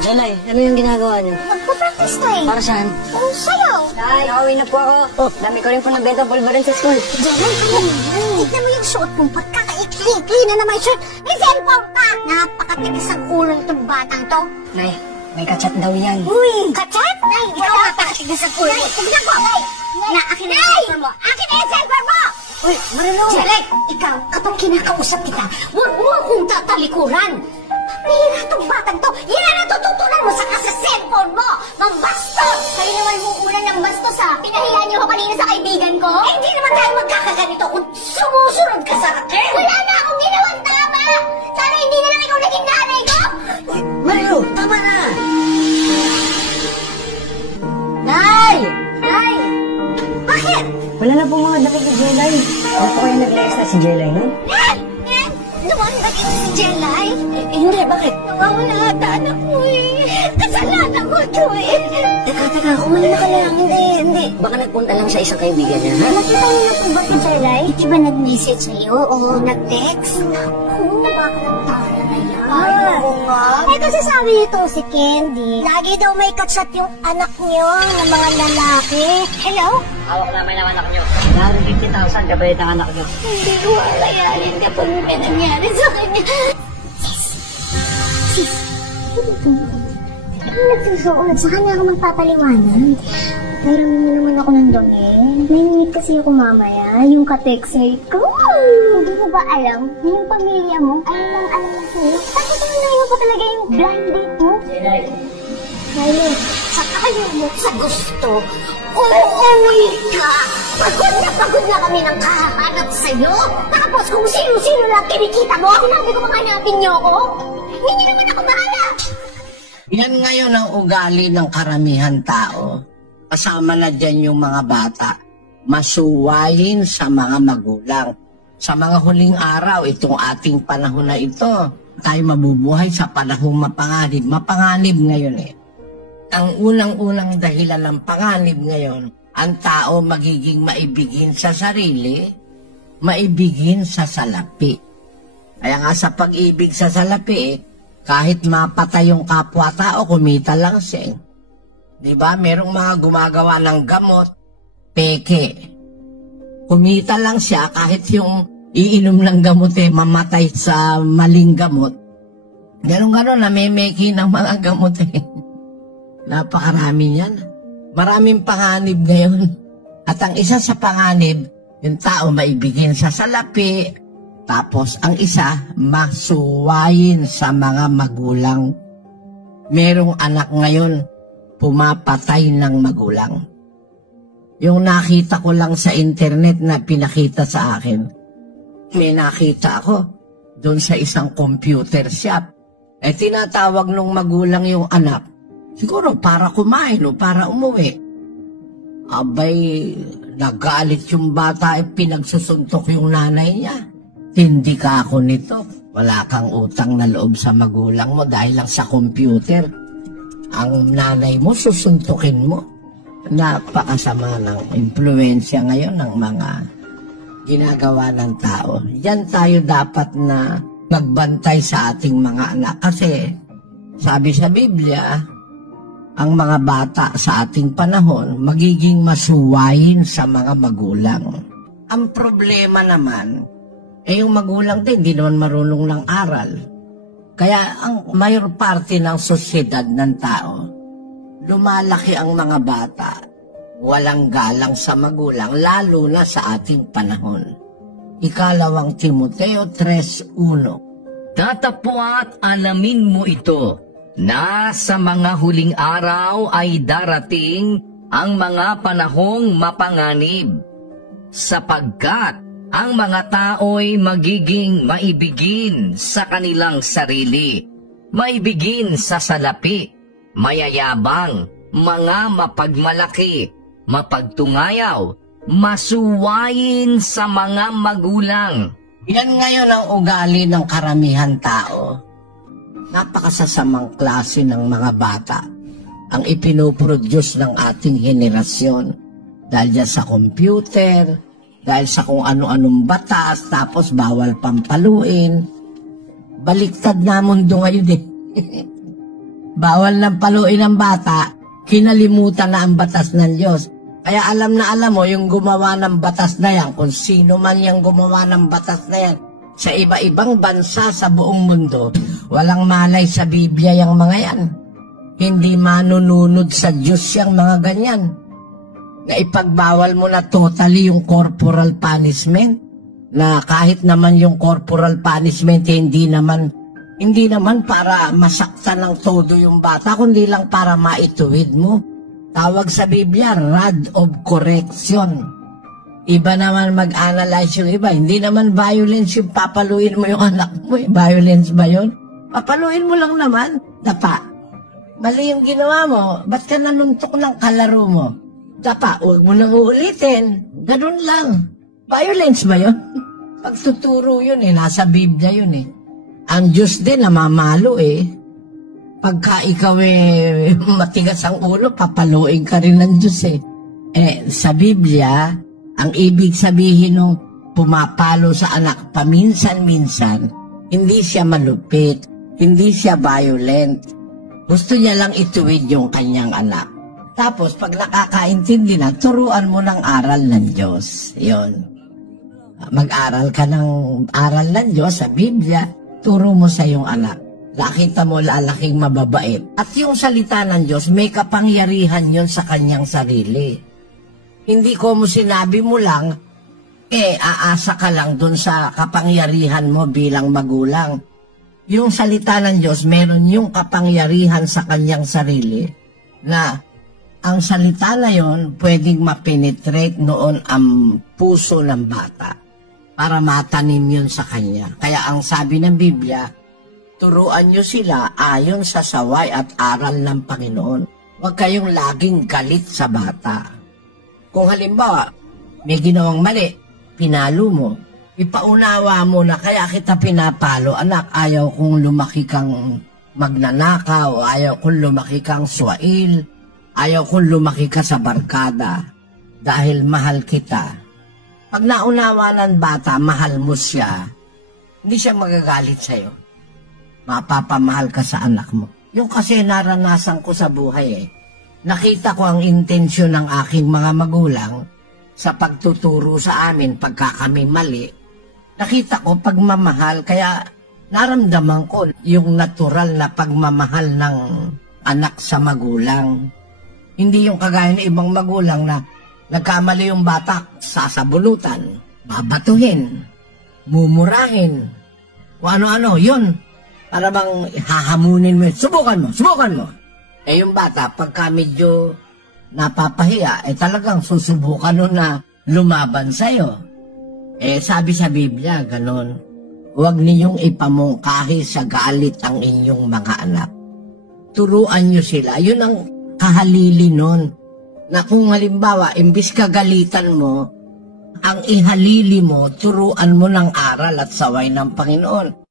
Jalay, ano yung ginagawa niyo? Magpa-practice tayo. Para saan? Oh, sayaw. Tay, nakauwi na po ako. Oh, dami ko rin po nabenta pulbaran sa school. Jalay, ano yan? Tignan mo yung suot mo. Pagkakaikli-ikli na naman yung suot. May cellphone ka. Napakatigas ang ulo itong batang to. Nay, may kachat daw yan. Uy, kachat? Nay, ikaw napakatigas ang ulo. Nay, tignan ko. Nay, akin na yung cellphone mo. Akin na yung cellphone mo. Uy, Marilo! Jalay, ikaw, kapag kinakausap kita, huwag mo akong tatalikuran. Mahina itong batang to. Yan ang natututunan mo sa cellphone mo. Mambastos! Kayo naman muuunan ng bastos ha. Pinahiya niyo ako kanina sa kaibigan ko. Eh, hindi naman tayo magkakaganito kung sumusunod ka sa akin. Wala na akong ginawang tama. Sana hindi na lang ikaw naging nanay ko. Marilo, tama na! Nay! Nay! Bakit? Wala na po mga damit ni Jelay. Ano po kayo nag-layas na si Jelay, no? Nay! Nawawala dito si Jelay? Hindi, bakit? Nawawala ata anak mo eh. Kasalanan ko to eh. Teka, kumalala ka lang. Hindi. Baka nagpunta lang sa isang kaibigan niya, ha? Nakita niyo na po ba si Jelay? Hindi ba nag-message sa'yo o nag-text? Naku, baka nagtara na yan. Oo nga. Eh kasi sabi nito si Candy, lagi daw may kachat yung anak niyo ng mga lalaki. Hello? Hawak namin ang anak niyo. 150,000 kapalit ang anak niyo. Hindi ko alayanin kapag may nangyari sa kanya. Sis. Ano nagsusuot? Sa kanya ako magpapaliwanag. Mayroon mo naman ako ng dumi. Nanginit kasi ako mamaya, yung ka-texay ko. Hindi mo ba alam na yung pamilya mo ay nang alam na sa'yo? Tapos ano pa talaga yung blind date mo? Jelay. Ngayon, sa tayo mo sa gusto, uuwi ka! Pagod na kami ng kahanap sa'yo! Tapos kung sino-sino lang kinikita mo, sinabi ko hanapin niyo ako! Hindi naman ako bahala! Yan ngayon ang ugali ng karamihan tao. Kasama na dyan yung mga bata. Masuwayin sa mga magulang. Sa mga huling araw, itong ating panahon na ito, tayo mabubuhay sa panahong mapanganib. Mapanganib ngayon eh. Ang unang-unang dahilan ng panganib ngayon, ang tao magiging maibigin sa sarili, maibigin sa salapi. Kaya nga sa pag-ibig sa salapi, kahit mapatay yung kapwa-tao, kumita lang siya. Diba? Merong mga gumagawa ng gamot, peke. Kumita lang siya kahit yung iinom ng gamot mamatay sa maling gamot. Ganon-ganon, namemeki ng mga gamot Napakarami niyan. Maraming panganib ngayon. At ang isa sa panganib, yung tao maibigin sa salapi, tapos ang isa, masuwayin sa mga magulang. Merong anak ngayon, pumapatay ng magulang. Yung nakita ko lang sa internet na pinakita sa akin, may nakita ako doon sa isang computer shop. Tinatawag nung magulang yung anak, siguro para kumain o para umuwi. Abay, nagalit yung bata, pinagsusuntok yung nanay niya. Hindi ka ako nito. Wala kang utang na loob sa magulang mo dahil lang sa computer. Ang nanay mo, susuntukin mo. Napakasama ng impluensya ngayon ng mga ginagawa ng tao. Yan tayo dapat na magbantay sa ating mga anak. Kasi sabi sa Biblia, ang mga bata sa ating panahon magiging masuwayin sa mga magulang. Ang problema naman, yung magulang din, hindi naman marunong ng aral. Kaya ang mayor parte ng sosyedad ng tao, lumalaki ang mga bata, walang galang sa magulang, lalo na sa ating panahon. Ikalawang Timoteo 3:1. Datapwat alamin mo ito, na sa mga huling araw ay darating ang mga panahong mapanganib, sapagkat ang mga tao'y magiging maibigin sa kanilang sarili, maibigin sa salapi, mayayabang, mga mapagmalaki, mapagtungayaw, masuwayin sa mga magulang. Yan ngayon ang ugali ng karamihan tao. Napakasasamang klase ng mga bata ang ipinoproduce ng ating henerasyon dahil dyan sa computer, dahil sa kung ano-anong batas, tapos bawal pampaluin. Baliktad na mundo ngayon bawal ng paluin ng bata, kinalimutan na ang batas ng Diyos. Kaya alam na alam mo, yung gumawa ng batas na yan, kung sino man yung gumawa ng batas na yan, sa iba-ibang bansa sa buong mundo, walang malay sa Biblia yung mga yan. Hindi manununod sa Diyos yung mga ganyan. Na ipagbawal mo na totally yung corporal punishment, na kahit naman yung corporal punishment, hindi naman para masaktan ng todo yung bata, kundi lang para maituwid mo. Tawag sa Biblia, rod of correction. Iba naman mag-analyze yung iba. Hindi naman violence yung papaluin mo yung anak mo. Violence ba yun? Papaluin mo lang naman. Dapa. Mali yung ginawa mo. Ba't ka nanuntok ng kalaro mo? Dapa, huwag mo nang uulitin. Ganun lang. Violence ba yun? Pagtuturo yun nasa Biblia yun Ang Diyos din namamalo Pagka ikaw matigas ang ulo, papaluin ka rin ng Diyos sa Biblia, ang ibig sabihin nung pumapalo sa anak paminsan-minsan, hindi siya malupit, hindi siya violent. Gusto niya lang ituwid yung kanyang anak. Tapos pag nakakaintindi na, turuan mo ng aral ng Diyos. Yun. Mag-aral ka ng aral ng Diyos sa Biblia, turo mo sa iyong anak. Nakita mo lalaking mababait. At yung salita ng Diyos, may kapangyarihan yon sa kanyang sarili. Hindi ko mo sinabi mo lang, aasa ka lang dun sa kapangyarihan mo bilang magulang. Yung salita ng Diyos, meron yung kapangyarihan sa kanyang sarili na ang salita na yon pwedeng mapenetrate noon ang puso ng bata para matanim yun sa kanya. Kaya ang sabi ng Biblia, turuan nyo sila ayon sa saway at aral ng Panginoon. Huwag kayong laging galit sa bata. Kung halimbawa, may ginawang mali, pinalo mo, ipaunawa mo na kaya kita pinapalo. Anak, ayaw kong lumaki kang magnanakaw, ayaw kong lumaki kang swail, ayaw kong lumaki ka sa barkada dahil mahal kita. Pag naunawa ng bata, mahal mo siya, hindi siya magagalit sa'yo. Mapapamahal ka sa anak mo. Yung kasi naranasan ko sa buhay Nakita ko ang intensyon ng aking mga magulang sa pagtuturo sa amin pagka kami mali. Nakita ko pagmamahal, kaya naramdaman ko yung natural na pagmamahal ng anak sa magulang. Hindi yung kagaya ng ibang magulang na nagkamali yung bata, sasabunutan, babatuhin, mumurahin, kung ano-ano, yun. Para bang hahamunin mo, subukan mo. Eh yung bata, pagka medyo napapahiya, talagang susubukan nun na lumaban sa'yo. Sabi sa Biblia, ganon, huwag ninyong ipamungkahi sa galit ang inyong mga anak. Turuan nyo sila. Yun ang kahalili nun. Na kung halimbawa, imbis kagalitan mo, ang ihalili mo, turuan mo ng aral at saway ng Panginoon.